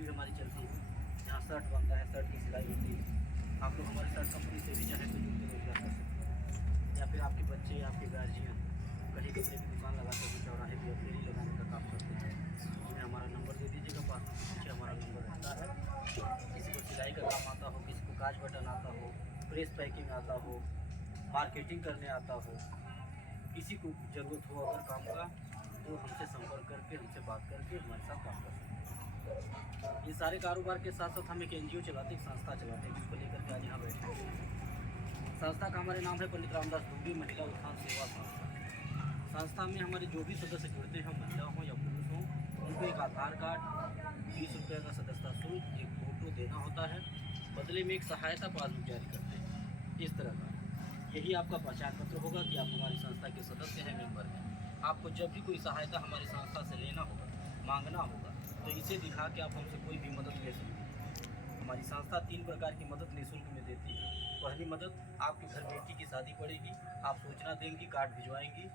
भी हमारी चलती है, जहाँ शर्ट बनता है, शर्ट की सिलाई होती है। आप लोग हमारी शर्ट कंपनी से भी चाहे तो जुड़ के रोजगार कर सकते हैं, या फिर आपके बच्चे या आपके गार्जियन कहीं कपड़े की दुकान लगा कर चौराहे पर फेरी लगाने का काम करते हैं, उन्हें हमारा नंबर दे दीजिएगा। पास में पीछे हमारा नंबर रहता है। किसी को सिलाई का काम आता हो, किसी को काज बटन आता हो, प्रेस पैकिंग आता हो, मार्केटिंग करने आता हो, किसी को ज़रूरत हो अगर काम का, तो हमसे संपर्क करके, हमसे बात करके हमारे साथ काम कर सकते हैं। ये सारे कारोबार के साथ साथ हम एक NGO चलाते, एक संस्था चलाते हैं, जिसको लेकर के आज यहाँ बैठे हैं। संस्था का हमारे नाम है पंडित रामदास दुबे महिला उत्थान सेवा संस्था। संस्था में हमारे जो भी सदस्य जुड़ते हैं, महिला हों या पुरुष हों, उनको एक आधार कार्ड, 20 रुपये का सदस्यता शुल्क, एक फोटो देना होता है, बदले में एक सहायता पासबुक जारी करते हैं। इस तरह का यही आपका पहचान पत्र होगा कि आप हमारी संस्था के सदस्य हैं, मेंबर हैं। आपको जब भी कोई सहायता हमारी संस्था से लेना होगा, मांगना होगा, तो इसे दिखा के आप हमसे कोई भी मदद ले सकते हैं। हमारी संस्था 3 प्रकार की मदद निःशुल्क में देती है। पहली मदद, आपके घर बेटी की शादी पड़ेगी, आप सूचना देंगी, कार्ड भिजवाएंगी,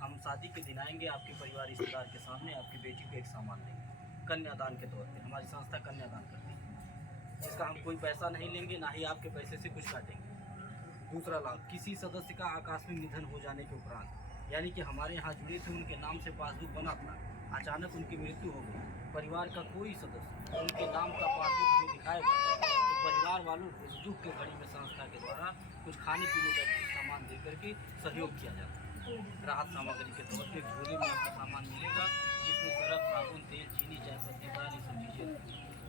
हम शादी के दिन आएंगे, आपके परिवार रिश्तेदार के सामने आपकी बेटी को एक सामान देंगे कन्यादान के तौर पर। हमारी संस्था कन्यादान करती है, जिसका हम कोई पैसा नहीं लेंगे, ना ही आपके पैसे से कुछ काटेंगे। दूसरा लाभ, किसी सदस्य का आकस्मिक निधन हो जाने के उपरांत, यानी कि हमारे यहाँ जुड़े थे, उनके नाम से पासबुक बना था, अचानक उनकी मृत्यु हो गई, परिवार का कोई सदस्य उनके नाम का पासबुक हमें दिखाएगा, तो परिवार वालों को इस दुख के घड़ी में संस्था के द्वारा कुछ खाने पीने का सामान दे करके सहयोग किया जाता है। राहत सामग्री के तौर पर झोले में आपको सामान मिलेगा, जिसमें सरफ, साबुन, तेल, चीनी, चाय पत्ती, दाल, ये सब चीज़ें,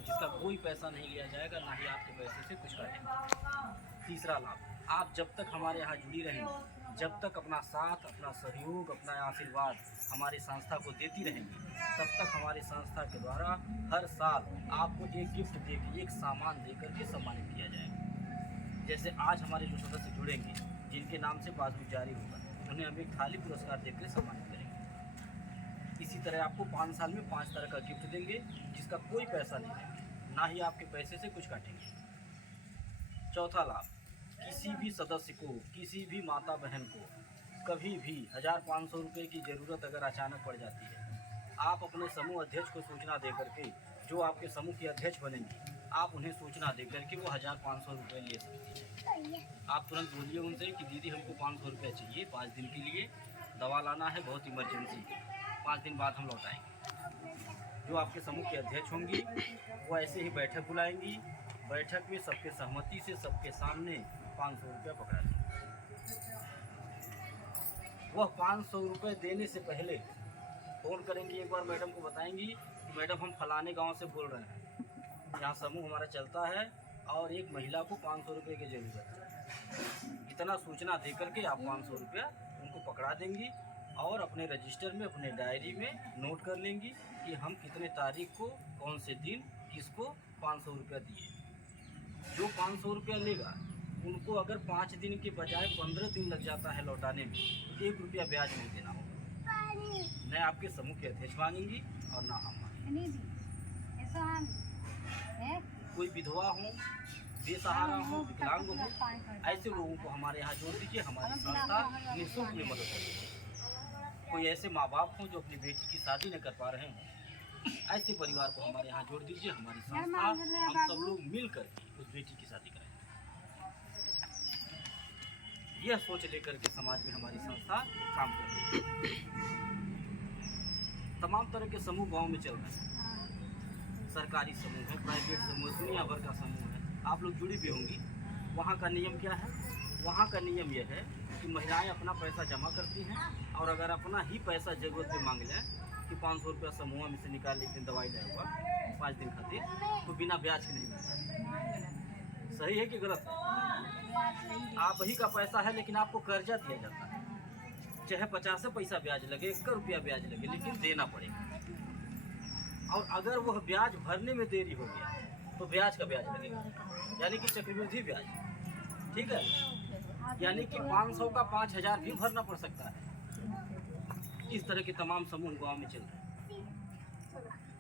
जिसका कोई पैसा नहीं लिया जाएगा, ना ही आपके पैसे से कुछ काटेंगे। तीसरा लाभ, आप जब तक हमारे यहाँ जुड़ी रहेंगी, जब तक अपना साथ, अपना सहयोग, अपना आशीर्वाद हमारी संस्था को देती रहेंगी, तब तक हमारी संस्था के द्वारा हर साल आपको एक गिफ्ट देकर, एक सामान देकर के सम्मानित किया जाएगा। जैसे आज हमारे जो सदस्य जुड़ेंगे, जिनके नाम से पासबुक जारी होगा, उन्हें हम एक थाली पुरस्कार देकर सम्मानित करेंगे। इसी तरह आपको 5 साल में 5 तरह का गिफ्ट देंगे, जिसका कोई पैसा नहीं है, ना ही आपके पैसे से कुछ काटेंगे। चौथा लाभ, किसी भी सदस्य को, किसी भी माता बहन को कभी भी 1500 रुपये की ज़रूरत अगर अचानक पड़ जाती है, आप अपने समूह अध्यक्ष को सूचना दे करके, जो आपके समूह के अध्यक्ष बनेंगे, आप उन्हें सूचना दे करके वो 1500 रुपये ले सकती है। आप तुरंत बोलिए उनसे कि दीदी हमको 500 रुपये चाहिए 5 दिन के लिए, दवा लाना है, बहुत इमरजेंसी, 5 दिन बाद हम लौटाएंगे। जो आपके समूह के अध्यक्ष होंगी, वो ऐसे ही बैठक बुलाएंगी, बैठक में सबके सहमति से सबके सामने 500 रुपये पकड़ा देंगे। वह 500 रुपये देने से पहले फ़ोन करेंगी, एक बार मैडम को बताएंगी कि मैडम हम फलाने गांव से बोल रहे हैं, यहाँ समूह हमारा चलता है और एक महिला को 500 रुपये की ज़रूरत है। इतना सूचना दे करके आप 500 रुपया उनको पकड़ा देंगी और अपने रजिस्टर में, अपने डायरी में नोट कर लेंगी कि हम कितने तारीख को, कौन से दिन, किसको 500 रुपया दिए। जो 500 रुपया लेगा, उनको अगर 5 दिन के बजाय 15 दिन लग जाता है लौटाने में, तो 1 रुपया ब्याज नहीं देना होगा। न आपके समूह के अध्यक्ष मांगेंगी और ना हम मांगेंगे। कोई विधवा हो, बेसहारा हो, विकलांग हो, ऐसे लोगों को हमारे यहाँ जोड़ दीजिए, हमारी संस्था निःशुल्क में मदद करेगी। कोई ऐसे माँ बाप हों जो अपनी बेटी की शादी न कर पा रहे हों, ऐसे परिवार को हमारे यहाँ जोड़ दीजिए, हमारी संस्था, हम सब लोग मिलकर उस बेटी की शादी कराएंगे। यह सोच लेकर के समाज में हमारी संस्था काम कर रही है। तमाम तरह के समूह गांव में चल रहे हैं, सरकारी समूह है, प्राइवेट समूह है, दुनिया भर का समूह है, आप लोग जुड़ी भी होंगी। वहाँ का नियम क्या है? वहाँ का नियम यह है कि महिलाएं अपना पैसा जमा करती हैं, और अगर अपना ही पैसा ज़रूरत पे मांग लें कि 500 रुपया समूह में से निकाल लेते दवाई लाएगा 5 दिन खातिर, तो बिना ब्याज के नहीं मिलता। सही है कि गलत है? आप ही का पैसा है, लेकिन आपको कर्जा दिया जाता है, चाहे 50 पैसा ब्याज लगे, 1 रुपया ब्याज लगे, लेकिन देना पड़ेगा। और अगर वह ब्याज भरने में देरी हो गया तो ब्याज का ब्याज लगेगा, यानी कि चक्रवृद्धि ब्याज। ठीक है, यानी कि 500 का 5000 भी भरना पड़ सकता है। इस तरह के तमाम समूह गांव में चल रहे हैं।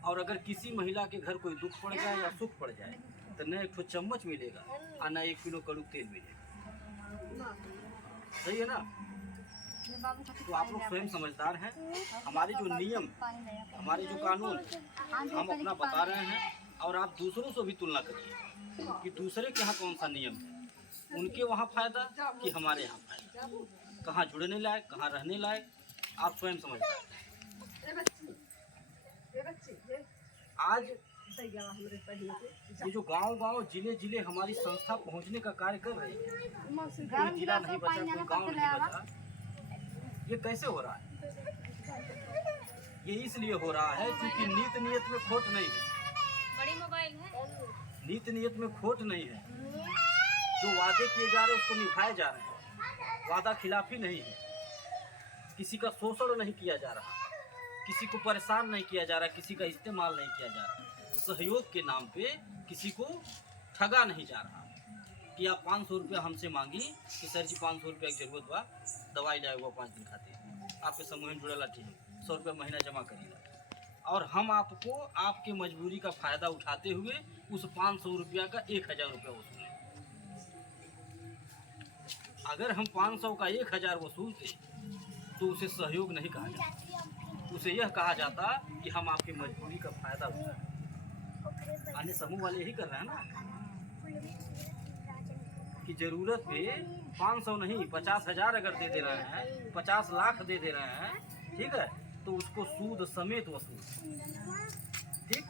और अगर किसी महिला के घर कोई दुख पड़ जाए या सुख पड़ जाए, तो न 1 चम्मच मिलेगा और न 1 किलो कड़ू तेल मिलेगा। सही है ना? तो आप लोग स्वयं समझदार हैं। हमारे जो नियम, हमारे जो कानून हम अपना बता रहे हैं, और आप दूसरों से भी तुलना करिए कि दूसरे के यहाँ कौन सा नियम है, उनके वहाँ फ़ायदा कि हमारे यहाँ फ़ायदा, कहाँ जुड़ने लायक, कहाँ रहने लायक, आप स्वयं समझदार हैं। आज ये जो गांव-गांव, जिले-जिले हमारी संस्था पहुंचने का कार्य कर रही है, कोई जिला नहीं बचा, कोई गांव नहीं बचा, ये कैसे हो रहा है? ये इसलिए हो रहा है क्योंकि नीत नियत में खोट नहीं है। बड़ी मोबाइल है, नीत नियत में खोट नहीं है। जो वादे किए जा रहे हैं उसको निभाए जा रहे हैं। वादा खिलाफी नहीं है, किसी का शोषण नहीं किया जा रहा, किसी को परेशान नहीं किया जा रहा, किसी का इस्तेमाल नहीं किया जा रहा, सहयोग के नाम पे किसी को ठगा नहीं जा रहा कि आप 500 रुपया हमसे मांगी कि सर जी 500 रुपया की जरूरत बा, दवाई लाएगा 5 दिन खाते, आपके समूह में जुड़ेला ठीक, 100 रुपया महीना जमा करिएगा, और हम आपको आपके मजबूरी का फ़ायदा उठाते हुए उस 500 रुपया का 1000 रुपया वसूलें। अगर हम 500 का 1000 वसूलते तो उसे सहयोग नहीं कहा जाता, उसे यह कहा जाता कि हम आपकी मजबूरी का फ़ायदा उठाएं। अन्य समूह वाले यही कर रहे हैं ना कि ज़रूरत पे 500 नहीं 50,000 अगर दे दे रहे हैं, 50 लाख दे दे रहे हैं, ठीक है, तो उसको सूद समेत वसूल, ठीक,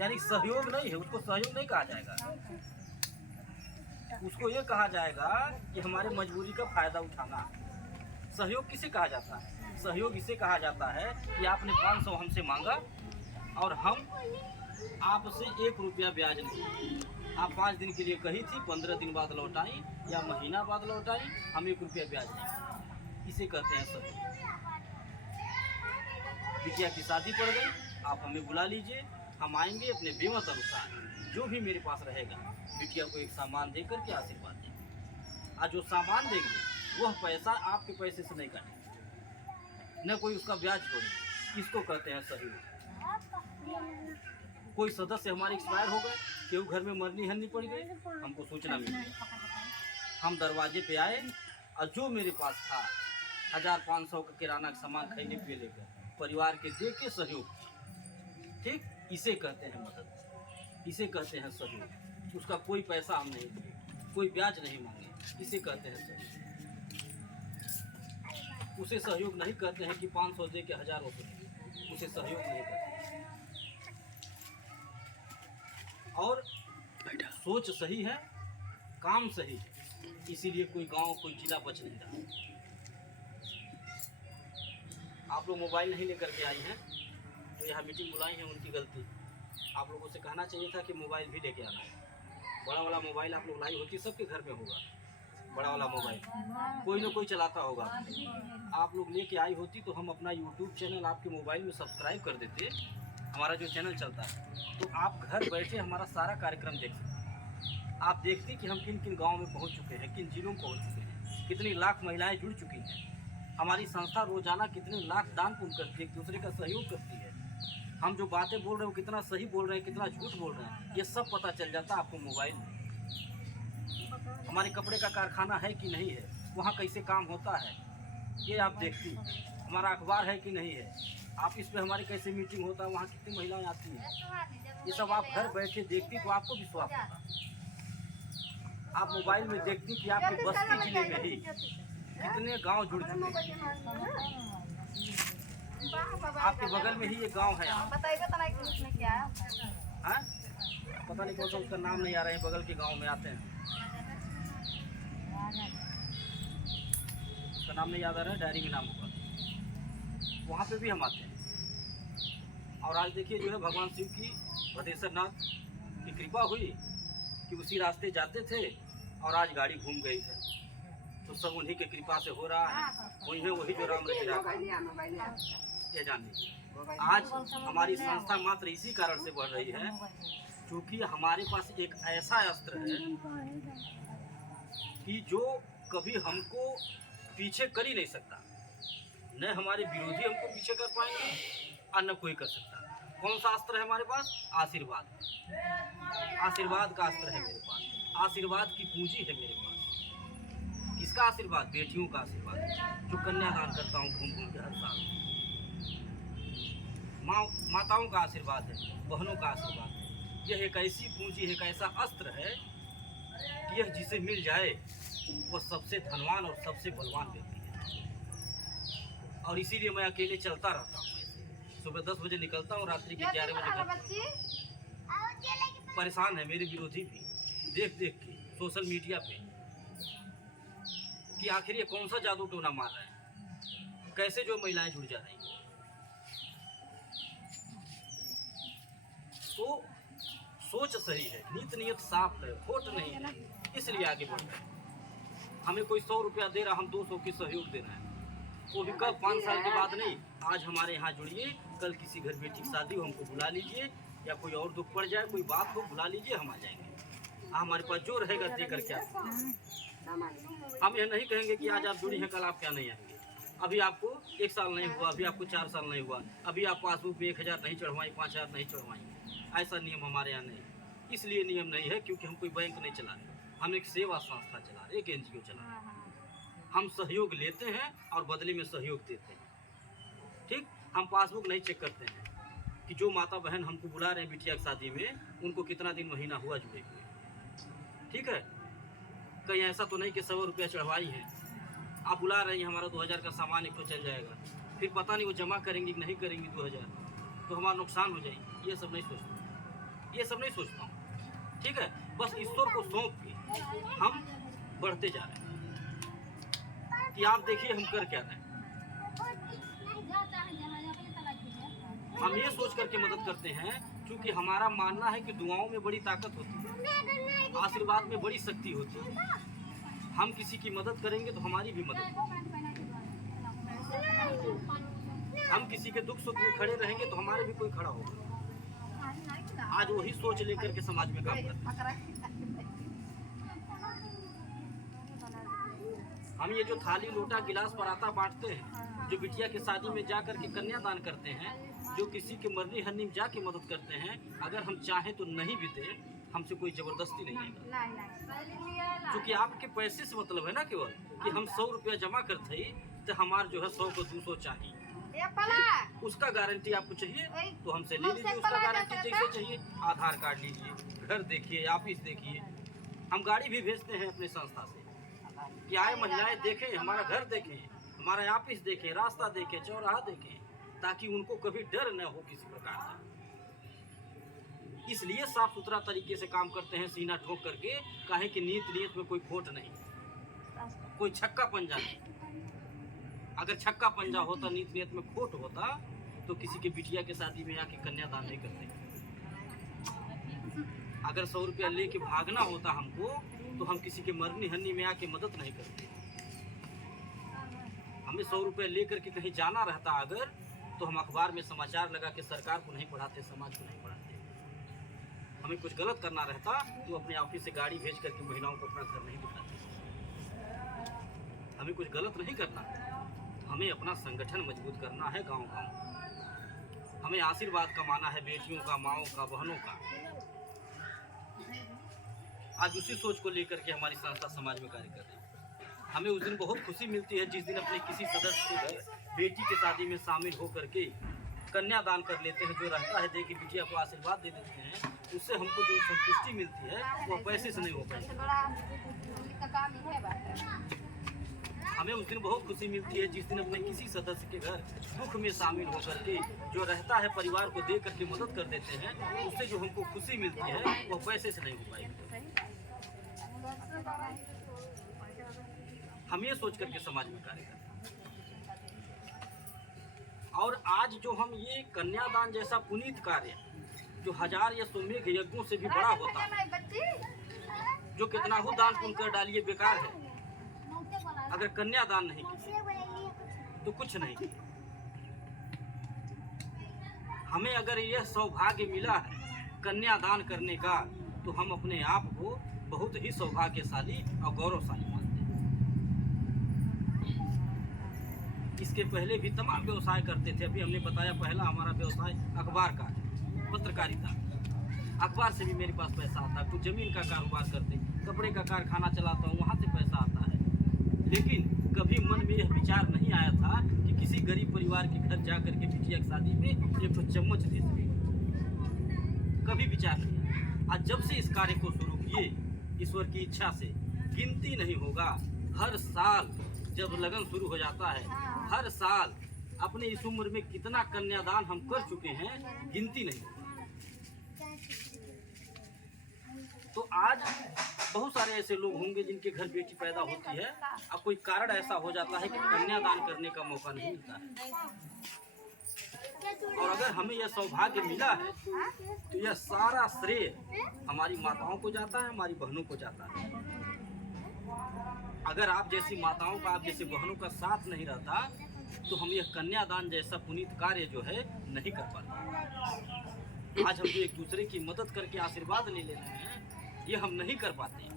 यानी सहयोग नहीं है, उसको सहयोग नहीं कहा जाएगा, उसको ये कहा जाएगा कि हमारे मजबूरी का फ़ायदा उठाना। सहयोग किसे कहा जाता है? सहयोग इसे कहा जाता है कि आपने 500 हमसे मांगा और हम आपसे 1 रुपया ब्याज नहीं, आप 5 दिन के लिए कही थी, 15 दिन बाद लौटाई या महीना बाद लौटाई, हम 1 रुपया ब्याज नहीं, इसे कहते हैं सहयोग। बिटिया की शादी पड़ गई, आप हमें बुला लीजिए, हम आएंगे अपने बेमत अनुसार, जो भी मेरे पास रहेगा बिटिया को एक सामान दे करके आशीर्वाद देंगे, और जो सामान देंगे वह पैसा आपके पैसे से नहीं काटेंगे, न कोई उसका ब्याज छोड़ेंगे, इसको कहते हैं सहयोग। कोई सदस्य हमारे एक्सपायर हो गए, केहू घर में मरनी हरनी पड़ गई, हमको सूचना मिली, हम दरवाजे पे आए और जो मेरे पास था 1500 का किराना का सामान खरीदने पे लेकर परिवार के दे के सहयोग, ठीक, इसे कहते हैं मदद, इसे कहते हैं सहयोग। उसका कोई पैसा हम नहीं दिए, कोई ब्याज नहीं मांगे, इसे कहते हैं सहयोग। उसे सहयोग नहीं कहते हैं कि 500 दे के 1000 वसूल, उसे सहयोग नहीं कहते। और सोच सही है, काम सही है, इसीलिए कोई गांव कोई जिला बच नहीं रहा। आप लोग मोबाइल नहीं लेकर के आई हैं, तो यहाँ मीटिंग बुलाई है उनकी गलती। आप लोगों से कहना चाहिए था कि मोबाइल भी लेके आना है। बड़ा वाला मोबाइल आप लोग लाई होती, सबके घर में होगा बड़ा वाला मोबाइल, कोई ना कोई चलाता होगा। आप लोग लेके आई होती तो हम अपना यूट्यूब चैनल आपके मोबाइल में सब्सक्राइब कर देते, हमारा जो चैनल चलता है, तो आप घर बैठे हमारा सारा कार्यक्रम देख सकते। आप देखते कि हम किन किन गाँव में पहुँच चुके हैं, किन जिलों में पहुँच चुके हैं, कितनी लाख महिलाएं जुड़ चुकी हैं। हमारी संस्था रोजाना कितने लाख दान पुण्य करती है, एक दूसरे का सहयोग करती है। हम जो बातें बोल रहे हैं वो कितना सही बोल रहे हैं, कितना झूठ बोल रहे हैं, ये सब पता चल जाता है आपको मोबाइल में। हमारे कपड़े का कारखाना है कि नहीं है, वहाँ कैसे काम होता है, ये आप देखती। हमारा अखबार है कि नहीं है, आप इस पे हमारी कैसे मीटिंग होता है, वहाँ कितनी महिलाएं आती हैं, ये सब आप घर बैठे देखती तो आपको विश्वास होता। आप मोबाइल में देखती कि आपके बस्ती जिले में ही कितने गांव जुड़ चुके हैं। आपके बगल में ही ये गांव है, हाँ? पता नहीं कौन सा उसका नाम नहीं आ रहा है, बगल के गांव में आते हैं, उसका नाम नहीं याद आ रहा है, डायरी में नाम होगा, वहाँ पे भी हम आते हैं। और आज देखिए जो है भगवान शिव की भदेश्वर नाथ की कृपा हुई कि उसी रास्ते जाते थे और आज गाड़ी घूम गई है, तो सब उन्हीं की कृपा से हो रहा है। वही है वही जो राम रही ये जान लीजिए। आज हमारी संस्था मात्र इसी कारण से बढ़ रही है क्योंकि हमारे पास एक ऐसा अस्त्र है कि जो कभी हमको पीछे कर ही नहीं सकता, न हमारे विरोधी हमको पीछे कर पाएंगे और न कोई कर सकता। कौन सा अस्त्र है हमारे पास? आशीर्वाद। आशीर्वाद का अस्त्र है मेरे पास, आशीर्वाद की पूंजी है मेरे पास। किसका आशीर्वाद? बेटियों का आशीर्वाद, जो कन्यादान करता हूँ घूम घूम के हर साल। माताओं का आशीर्वाद है, बहनों का आशीर्वाद है, यह एक ऐसी पूंजी, एक ऐसा अस्त्र है कि यह जिसे मिल जाए वह सबसे धनवान और सबसे बलवान व्यक्ति है। और इसीलिए मैं अकेले चलता रहता हूँ। सुबह 10 बजे निकलता हूँ, रात्रि के 11 बजे घर पहुंचता हूं। परेशान है मेरे विरोधी भी, देख देख के सोशल मीडिया पे कि आखिर ये कौन सा जादू टोना मार रहा है, कैसे जो महिलाएं जुड़ जा रही हैं। तो सोच सही है, नीत नियत साफ है, खोट नहीं है, इसलिए आगे बढ़ रहे हैं। हमें कोई 100 रुपया दे रहा, हम 200 की सहयोग दे रहे हैं, वो भी कब 5 साल के बाद नहीं। आज हमारे यहाँ जुड़िए, कल किसी घर बेटी की शादी हो हमको बुला लीजिए, या कोई और दुख पड़ जाए, कोई बात हो बुला लीजिए, हम आ जाएंगे। हमारे पास जो रहेगा देकर क्या, हम यह नहीं कहेंगे कि आज आप जुड़ी हैं कल आप क्या नहीं आएंगे। अभी आपको 1 साल नहीं हुआ, अभी आपको 4 साल नहीं हुआ, अभी आप पासबुक में 1000 नहीं चढ़वाई, 5000 नहीं चढ़वाई, ऐसा नियम हमारे यहाँ नहीं। इसलिए नियम नहीं है क्योंकि हम कोई बैंक नहीं चला रहे, हम एक सेवा संस्था चला रहे, एक NGO चला रहे। हम सहयोग लेते हैं और बदले में सहयोग देते हैं। ठीक, हम पासबुक नहीं चेक करते हैं कि जो माता बहन हमको बुला रहे हैं बिटिया की शादी में, उनको कितना दिन महीना हुआ जुड़े हुए। ठीक है, कहीं ऐसा तो नहीं कि 100 रुपया चढ़वाई है, आप बुला रहे हैं हमारा 2000 का सामान एक तो चल जाएगा, फिर पता नहीं वो जमा करेंगे कि नहीं करेंगे 2000, तो हमारा नुकसान हो जाएगी। ये सब नहीं सोचता हूँ। ठीक है, बस ईश्वर को सौंप के हम बढ़ते जा रहे हैं कि आप देखिए हम कर क्या रहे हैं। हम ये सोच करके मदद करते हैं क्योंकि हमारा मानना है कि दुआओं में बड़ी ताकत होती है, आशीर्वाद में बड़ी शक्ति होती है। हम किसी की मदद करेंगे तो हमारी भी मदद होगी। हम किसी के दुख सुख में खड़े रहेंगे तो हमारे भी कोई खड़ा होगा। आज वही सोच लेकर के समाज में काम करते हैं। हम ये जो थाली लोटा गिलास पराता बांटते हैं, जो बिटिया की शादी में जा कर के कन्यादान करते हैं, जो किसी के मरनी हरनी में जाके मदद करते हैं, अगर हम चाहें तो नहीं भी दे, हमसे कोई जबरदस्ती नहीं है। क्योंकि आपके पैसे से मतलब है ना, केवल कि हम 100 रुपया जमा करते ही तो हमारे जो है 100 को 200 चाहिए। उसका गारंटी आपको चाहिए तो हमसे ले लीजिए, उसका गारंटी जैसे चाहिए। आधार कार्ड लीजिए, घर देखिए, ऑफिस देखिए। हम गाड़ी भी भेजते हैं अपनी संस्था से कि आए महिलाएं देखें, हमारा घर देखें, हमारा ऑफिस देखें, रास्ता देखें, चौराहा देखें, ताकि उनको कभी डर न हो किसी प्रकार का। इसलिए साफ सुथरा तरीके से काम करते हैं, सीना ठोक करके, काहे कि नीयत में कोई खोट नहीं, कोई छक्का पंजा नहीं। अगर छक्का पंजा होता, नीयत में खोट होता, तो किसी के बिटिया के शादी में आके कन्यादान नहीं करते। अगर 100 रुपया लेके भागना होता हमको, तो हम किसी के मरनी हरनी में आके मदद नहीं करते। हमें 100 रुपया लेकर के कहीं जाना रहता अगर, तो हम अखबार में समाचार लगा के सरकार को नहीं पढ़ाते, समाज को नहीं पढ़ाते। हमें कुछ गलत करना रहता तो अपने ऑफिस से गाड़ी भेज करके महिलाओं को अपना घर नहीं दिखाते। हमें कुछ गलत नहीं करना, हमें अपना संगठन मजबूत करना है गांव-गांव। हमें आशीर्वाद कमाना है बेटियों का, माओं का, बहनों का। आज उसी सोच को लेकर के हमारी संस्था समाज में कार्य कर रही है। हमें उस दिन बहुत खुशी मिलती है जिस दिन अपने किसी सदस्य के घर बेटी की शादी में शामिल होकर के कन्यादान कर लेते हैं। जो रहता है दे के बिटिया को आशीर्वाद दे देते हैं, उससे हमको जो संतुष्टि मिलती है वो पैसे से नहीं हो पाएगी। हमें उस दिन बहुत खुशी मिलती है जिस दिन अपने किसी सदस्य के घर दुख में शामिल होकर के जो रहता है परिवार को दे करके मदद कर देते हैं। उससे जो हमको खुशी मिलती है वो पैसे से नहीं हो पाएगी। हम ये सोच करके समाज में कार्य करते हैं। और आज जो हम ये कन्यादान जैसा पुनीत कार्य जो 1000 या 100 मेघ यज्ञों से भी बड़ा होता है, जो कितना हो दान पुण्य कर डालिए बेकार है। अगर कन्यादान नहीं किया तो कुछ नहीं किया। हमें अगर यह सौभाग्य मिला है कन्यादान करने का, तो हम अपने आप को बहुत ही सौभाग्यशाली और गौरवशाली मानते हैं। इसके पहले भी तमाम व्यवसाय करते थे। अभी हमने बताया पहला हमारा व्यवसाय अखबार का, पत्रकारिता। अखबार से भी मेरे पास पैसा आता है। कुछ जमीन का कारोबार करते, कपड़े का कारखाना चलाता हूँ, वहाँ से पैसा आता है। लेकिन कभी मन में यह विचार नहीं आया था कि किसी गरीब परिवार के घर जा करके बिटिया की शादी में एक चम्मच दे सके। कभी विचार नहीं आया। आज जब से इस कार्य को शुरू किए, ईश्वर की इच्छा से गिनती नहीं होगा, हर साल जब लगन शुरू हो जाता है, हर साल अपने इस उम्र में कितना कन्यादान हम कर चुके हैं, गिनती नहीं होगा। तो आज बहुत सारे ऐसे लोग होंगे जिनके घर बेटी पैदा होती है, अब कोई कारण ऐसा हो जाता है कि कन्यादान करने का मौका नहीं मिलता है। और अगर हमें यह सौभाग्य मिला है तो यह सारा श्रेय हमारी माताओं को जाता है, हमारी बहनों को जाता है। अगर आप जैसी माताओं का, आप जैसी बहनों का साथ नहीं रहता तो हम यह कन्यादान जैसा पुनीत कार्य जो है नहीं कर पाते। आज हम जो एक दूसरे की मदद करके आशीर्वाद ले ले रहे हैं, ये हम नहीं कर पाते।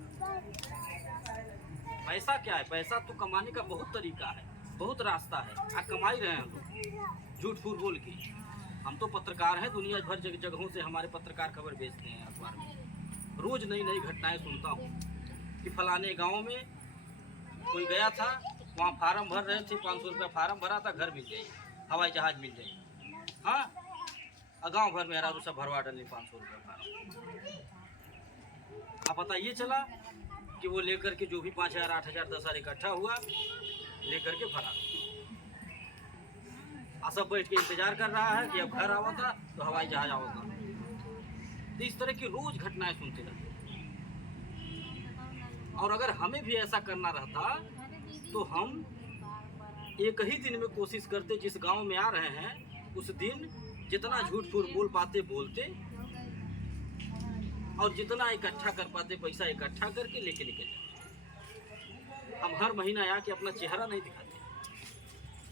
पैसा क्या है? पैसा तो कमाने का बहुत तरीका है, बहुत रास्ता है। आज कमा ही रहे हैं हम लोग झूठ फूट बोल के। हम तो पत्रकार हैं, दुनिया भर जगहों से हमारे पत्रकार खबर भेजते हैं अखबार में। रोज नई नई घटनाएं सुनता हूँ कि फलाने गांव में कोई गया था, वहाँ फार्म भर रहे थे, 500 रुपया फार्म भरा था, घर मिल जाए, हवाई जहाज मिल जाए। हाँ, गाँव भर में हरा सब भरवा डाले 500 रुपया फार्म। अब पता ये चला कि वो लेकर के जो भी 5,000, 8,000, 10,000 इकट्ठा हुआ, लेकर के फरार। सब बैठ के इंतजार कर रहा है कि अब घर आवा था तो हवाई जहाज आवा था। तो इस तरह की रोज घटनाएं सुनते रहते। और अगर हमें भी ऐसा करना रहता तो हम एक ही दिन में कोशिश करते, जिस गांव में आ रहे हैं उस दिन जितना झूठ फूट बोल पाते बोलते, और जितना इकट्ठा कर पाते पैसा इकट्ठा करके लेके निकल जाते। हम हर महीना आके अपना चेहरा नहीं दिखाते,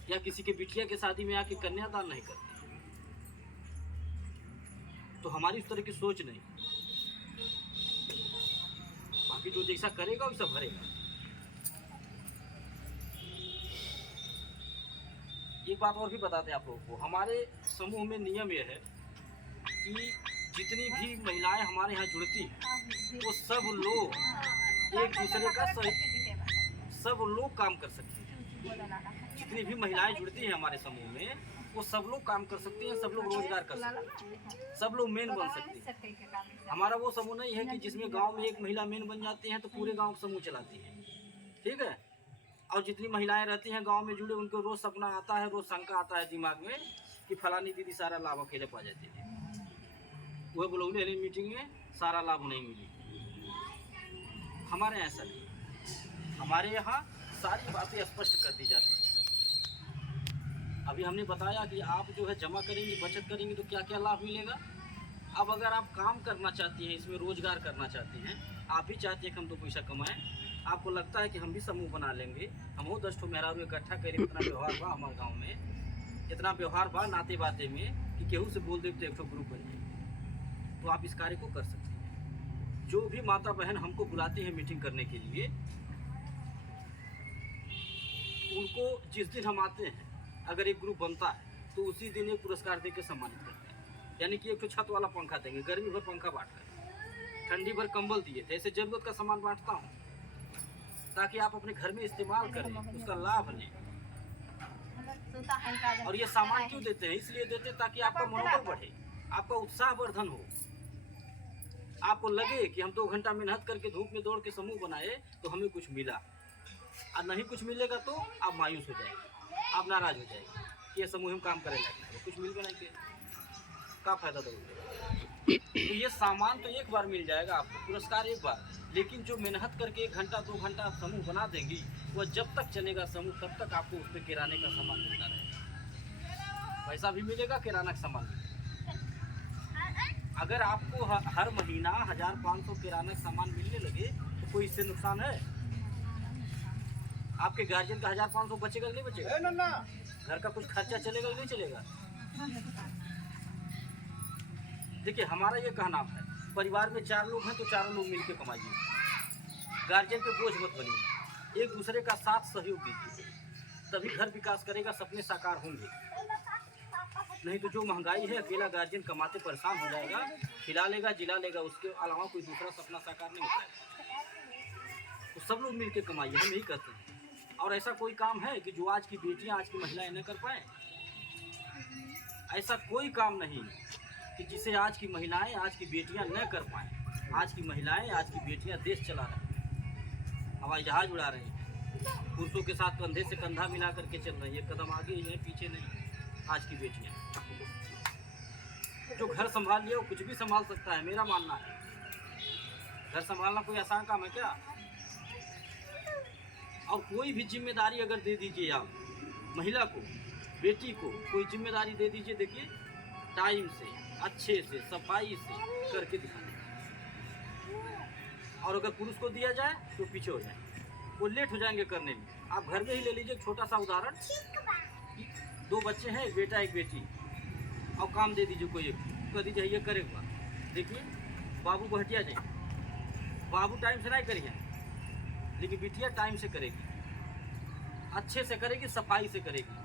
या किसी के बिटिया के शादी में आके कन्यादान नहीं करते। तो हमारी इस तरह की सोच नहीं। बाकी जो जैसा करेगा वैसा भरेगा। एक बात और भी बताते हैं आप लोगों को, हमारे समूह में नियम यह है कि जितनी भी महिलाएं हमारे यहाँ जुड़ती हैं वो सब लोग एक दूसरे का सब लोग काम कर सकते हैं। जितनी भी महिलाएं जुड़ती हैं हमारे समूह में वो सब लोग काम कर सकती हैं, सब लोग रोजगार कर सकते हैं, सब लोग मेन बन सकते हैं। हमारा वो समूह नहीं है कि जिसमें गांव में एक महिला मेन बन जाती हैं तो पूरे गांव का समूह चलाती है। ठीक है। और जितनी महिलाएं रहती हैं गांव में जुड़े, उनको रोज सपना आता है, रोज शंका आता है दिमाग में कि फलानी दीदी सारा लाभ अकेले पा जाती है, वह बुलौले मीटिंग में सारा लाभ नहीं मिली। हमारे यहाँ ऐसा नहीं, हमारे यहाँ सारी बातें स्पष्ट कर दी जाती हैं। अभी हमने बताया कि आप जो है जमा करेंगे, बचत करेंगे तो क्या क्या लाभ मिलेगा। अब अगर आप काम करना चाहती हैं, इसमें रोजगार करना चाहती हैं, आप भी चाहती हैं कि हम तो पैसा कमाएं, आपको लगता है कि हम भी समूह बना लेंगे, हम वो 10 मेहरारू इकट्ठा करें, इतना व्यवहार बा हमारे गाँव में, इतना व्यवहार बा नाते बाते में कि केहू से बोल दे तो एक ग्रुप बन जाए, तो आप इस कार्य को कर सकते हैं। जो भी माता बहन हमको बुलाती हैं मीटिंग करने के लिए, उनको जिस दिन हम आते हैं अगर एक ग्रुप बनता है तो उसी दिन एक पुरस्कार देकर सम्मानित करते हैं। यानी कि एक तो छत वाला पंखा देंगे, गर्मी भर पंखा बांट रहे, ठंडी भर कंबल दिए थे, ऐसे जरूरत का सामान बांटता हूँ ताकि आप अपने घर में इस्तेमाल करें, उसका लाभ लें। और ये सामान क्यों देते हैं? इसलिए देते हैं ताकि आपका मनोबल बढ़े, आपका उत्साह वर्धन हो, आपको लगे कि हम 2 घंटा मेहनत करके धूप में दौड़ के समूह बनाए तो हमें कुछ मिला, और नहीं कुछ मिलेगा तो आप मायूस हो जाएंगे, आप नाराज हो जाएंगे कि ये समूह हम काम करे लगे, कुछ मिल गया नहीं, क्या फायदा दोगे। तो ये सामान तो एक बार मिल जाएगा आपको, पुरस्कार एक बार, लेकिन जो मेहनत करके 1 घंटा 2 घंटा आप समूह बना देंगी, वह जब तक चलेगा समूह तब तक आपको उसमें किराने का सामान मिलता रहेगा, पैसा भी मिलेगा, किराना का सामान मिलेगा। अगर आपको हर महीना 1,500 किराना का सामान मिलने लगे तो कोई इससे नुकसान है? आपके गार्जियन का 1,500 बचेगा कि नहीं बचेगा? घर का कुछ खर्चा चलेगा कि नहीं चलेगा? देखिए, हमारा ये कहना है, परिवार में 4 लोग हैं तो 4 लोग मिलकर कमाइए, गार्जियन पे बोझ मत बनिए, एक दूसरे का साथ सहयोग दीजिए, तभी घर विकास करेगा, सपने साकार होंगे। नहीं तो जो महंगाई है, अकेला गार्जियन कमाते परेशान हो जाएगा, खिला लेगा जिला लेगा, उसके अलावा कोई दूसरा सपना साकार नहीं होता है। तो सब लोग मिलकर कमाइए, हम यही कहते हैं। और ऐसा कोई काम है कि जो आज की बेटियां, आज की महिलाएं न कर पाए? ऐसा कोई काम नहीं कि जिसे आज की महिलाएं, आज की बेटियां न कर पाएं। आज की महिलाएं, आज की बेटियां देश चला रही हैं, हवाई जहाज उड़ा रही हैं, पुरुषों के साथ कंधे से कंधा मिला करके चल रही है, एक कदम आगे ही है, पीछे नहीं। आज की बेटियां जो घर संभाल लिया वो कुछ भी संभाल सकता है, मेरा मानना है। घर संभालना कोई आसान काम है क्या? और कोई भी जिम्मेदारी अगर दे दीजिए आप महिला को, बेटी को कोई जिम्मेदारी दे दीजिए, देखिए टाइम से, अच्छे से, सफाई से करके दिखा दें। और अगर पुरुष को दिया जाए तो पीछे हो जाए, वो लेट हो जाएंगे करने में। आप घर में ही ले लीजिए एक छोटा सा उदाहरण, 2 बच्चे हैं, एक बेटा एक बेटी, और काम दे दीजिए कोई एक, कह दीजिए ये करेगा। देखिए बाबू बहटिया जाए, बाबू टाइम से नहीं करिए, लेकिन बिटिया टाइम से करेगी, अच्छे से करेगी, सफाई से करेगी।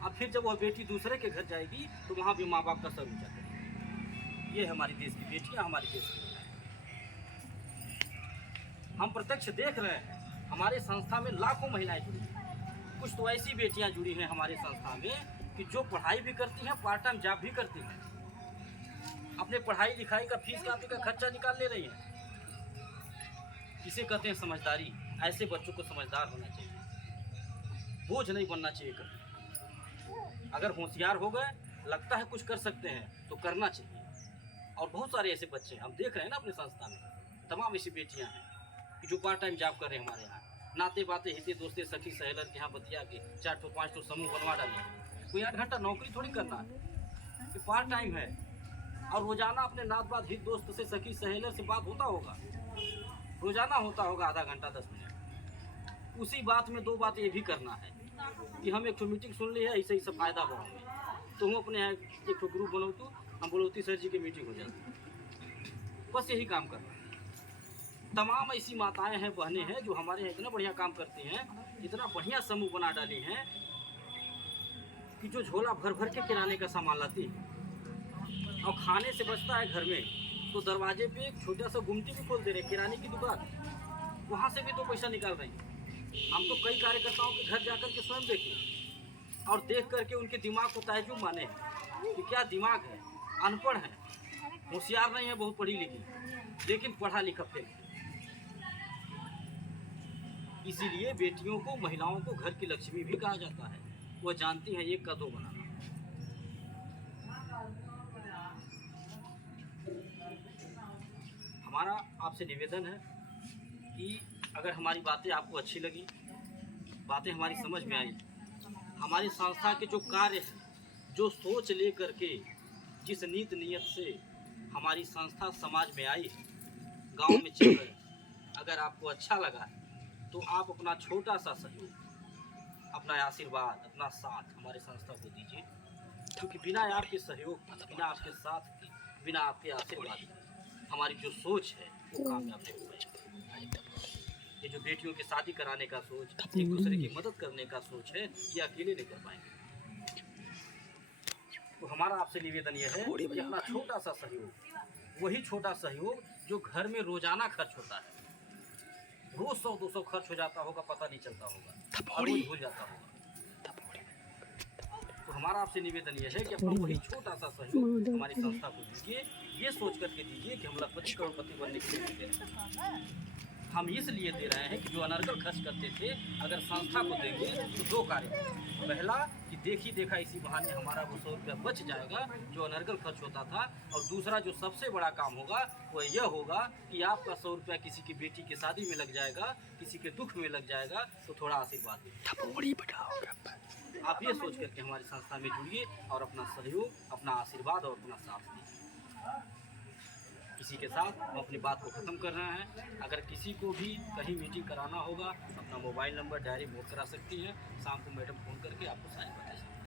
अब फिर जब वह बेटी दूसरे के घर जाएगी तो वहाँ भी माँ बाप का सर ऊँचा करेगी। ये है हमारी देश की बेटियाँ, हमारी देश की महिलाएं। हम प्रत्यक्ष देख रहे हैं, हमारे संस्था में लाखों महिलाएं जुड़ी हैं। कुछ तो ऐसी बेटियाँ जुड़ी हैं हमारे संस्था में कि जो पढ़ाई भी करती हैं, पार्ट टाइम जॉब भी करती हैं, अपने पढ़ाई लिखाई का फीस कापी का खर्चा निकाल ले रही हैं। इसे कहते हैं समझदारी। ऐसे बच्चों को समझदार होना चाहिए, बोझ नहीं बनना चाहिए कभी। अगर होशियार हो गए, लगता है कुछ कर सकते हैं तो करना चाहिए। और बहुत सारे ऐसे बच्चे हम देख रहे हैं ना अपने संस्था में, तमाम ऐसी बेटियां हैं कि जो पार्ट टाइम जॉब कर रहे हैं हमारे यहाँ। नाते बाते हिते दोस्ते सखी सहेलर के यहाँ बतिया के 4 ठो 5 ठो समूह बनवा डाले। कोई 8 घंटा नौकरी थोड़ी करना है, कि पार्ट टाइम है। और रोजाना अपने नात बात हित दोस्त से, सखी सहेलर से बात होता होगा, रोजाना होता होगा आधा घंटा 10 मिनट। उसी बात में 2 बात ये भी करना है कि हम एक मीटिंग सुन ली है, ऐसे ही सब फायदा हो, तो हम अपने यहाँ एक ग्रुप बनौतू, हम बोलौती सर जी की मीटिंग हो जाती। बस यही काम करना है। तमाम ऐसी माताएं हैं, बहनें हैं जो हमारे यहाँ इतना बढ़िया काम करती हैं, इतना बढ़िया समूह बना डाली हैं कि जो झोला भर भर के किराने का सामान लाती है, और खाने से बचता है घर में तो दरवाजे पे एक छोटा सा गुमटी भी खोल दे रहे, किराने की दुकान, वहाँ से भी 2 पैसा निकाल रहे हैं। हम तो कई कार्यकर्ताओं के घर जाकर के स्वयं देखे और देख करके उनके दिमाग को ताज्जुब माने कि क्या दिमाग है। अनपढ़ है, होशियार नहीं है, बहुत पढ़ी लिखी, लेकिन पढ़ा लिखा फेल। इसीलिए बेटियों को, महिलाओं को घर की लक्ष्मी भी कहा जाता है। वह जानती हैं 1 का 2 बनाना। हमारा आपसे निवेदन है कि अगर हमारी बातें आपको अच्छी लगी, बातें हमारी समझ में आई, हमारी संस्था के जो कार्य हैं, जो सोच ले करके, जिस नीत नियत से हमारी संस्था समाज में आई है, गांव में चल रही है, अगर आपको अच्छा लगा तो आप अपना छोटा सा सहयोग, अपना आशीर्वाद, अपना साथ हमारे संस्था को दीजिए। क्योंकि बिना आपके सहयोग, बिना आपके साथ के, बिना आपके आशीर्वाद के हमारी जो सोच है वो कामयाब नहीं हो पाएगी। ये जो बेटियों की शादी कराने का सोच, एक दूसरे की मदद करने का सोच है, ये अकेले नहीं कर पाएंगे। तो हमारा आपसे निवेदन ये है कि अपना छोटा सा सहयोग, वही छोटा सहयोग जो घर में रोजाना खर्च होता है, रोज 100-200 खर्च हो जाता होगा, पता नहीं चलता होगा, और रोज भूल जाता होगा। तो हमारा आपसे निवेदन ये है कि अपना वही छोटा सा सहयोग हमारी संस्था को दीजिए। ये सोच करके दीजिए कि हम लखपति करोड़पति बनने के लिए दे रहे हैं। हम इसलिए दे रहे हैं कि जो अनर्गल खर्च करते थे, अगर संस्था को देंगे तो 2 कार्य। पहला कि देखी देखा इसी बहाने हमारा वो 100 रुपया बच जाएगा जो अनर्गल खर्च होता था, और दूसरा जो सबसे बड़ा काम होगा वो यह होगा कि आपका 100 रुपया किसी की बेटी की शादी में लग जाएगा, किसी के दुख में लग जाएगा, तो थोड़ा आशीर्वाद दीजिए। आप ये सोच करके हमारी संस्था में जुड़िए और अपना सहयोग, अपना आशीर्वाद और अपना साथ दीजिए। इसी के साथ हम अपनी बात को ख़त्म कर रहे हैं। अगर किसी को भी कहीं मीटिंग कराना होगा, अपना मोबाइल नंबर डायरी नोट करा सकती हैं। शाम को मैडम फ़ोन करके आपको सारी बताएंगे।